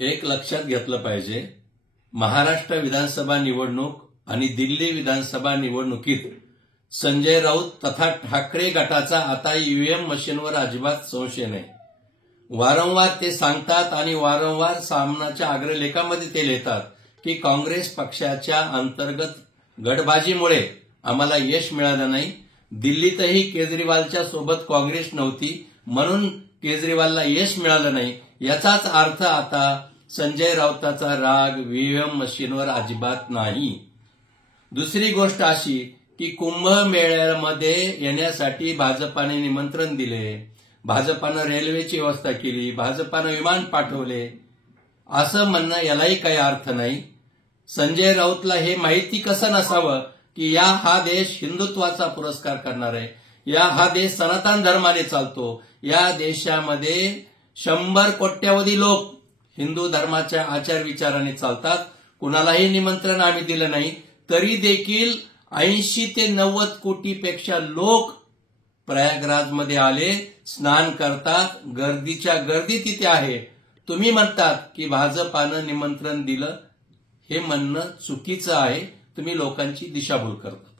एक लक्षात घेतलं पाहिजे, महाराष्ट्र विधानसभा निवडणूक आणि दिल्ली विधानसभा निवडणुकीत संजय राऊत तथा ठाकरे गटाचा आता ईव्हीएम मशीनवर अजिबात संशय नाही. वारंवार ते सांगतात आणि वारंवार सामनाच्या अग्रलेखामध्ये ते लिहितात की काँग्रेस पक्षाच्या अंतर्गत गटबाजीमुळे आम्हाला यश मिळालं नाही. दिल्लीतही केजरीवालच्या सोबत काँग्रेस नव्हती म्हणून केजरीवालला यश मिळालं नाही. याचाच अर्थ आता संजय राऊताचा राग ईव्हीएम मशीनवर अजिबात नाही. दुसरी गोष्ट अशी की कुंभमेळ्यामध्ये येण्यासाठी भाजपाने निमंत्रण दिले, भाजपानं रेल्वेची व्यवस्था केली, भाजपानं विमान पाठवले, असं म्हणणं यालाही काही अर्थ नाही. संजय राऊतला हे माहिती कसं नसावं की हा देश हिंदुत्वाचा पुरस्कार करणार आहे, हा देश सनातन धर्माने चालतो, या देशामध्ये 100 कोट्यावधी लोक हिंदू धर्माच्या आचार विचाराने चालतात. कुणालाही निमंत्रण आम्ही दिलं नाही, तरी देखील 80 ते 90 कोटीपेक्षा लोक प्रयागराजमध्ये आले, स्नान करतात, गर्दीच्या गर्दी तिथे आहे. तुम्ही म्हणतात की भाजपानं निमंत्रण दिलं, हे म्हणणं चुकीचं आहे. तुम्ही लोकांची दिशाभूल करता.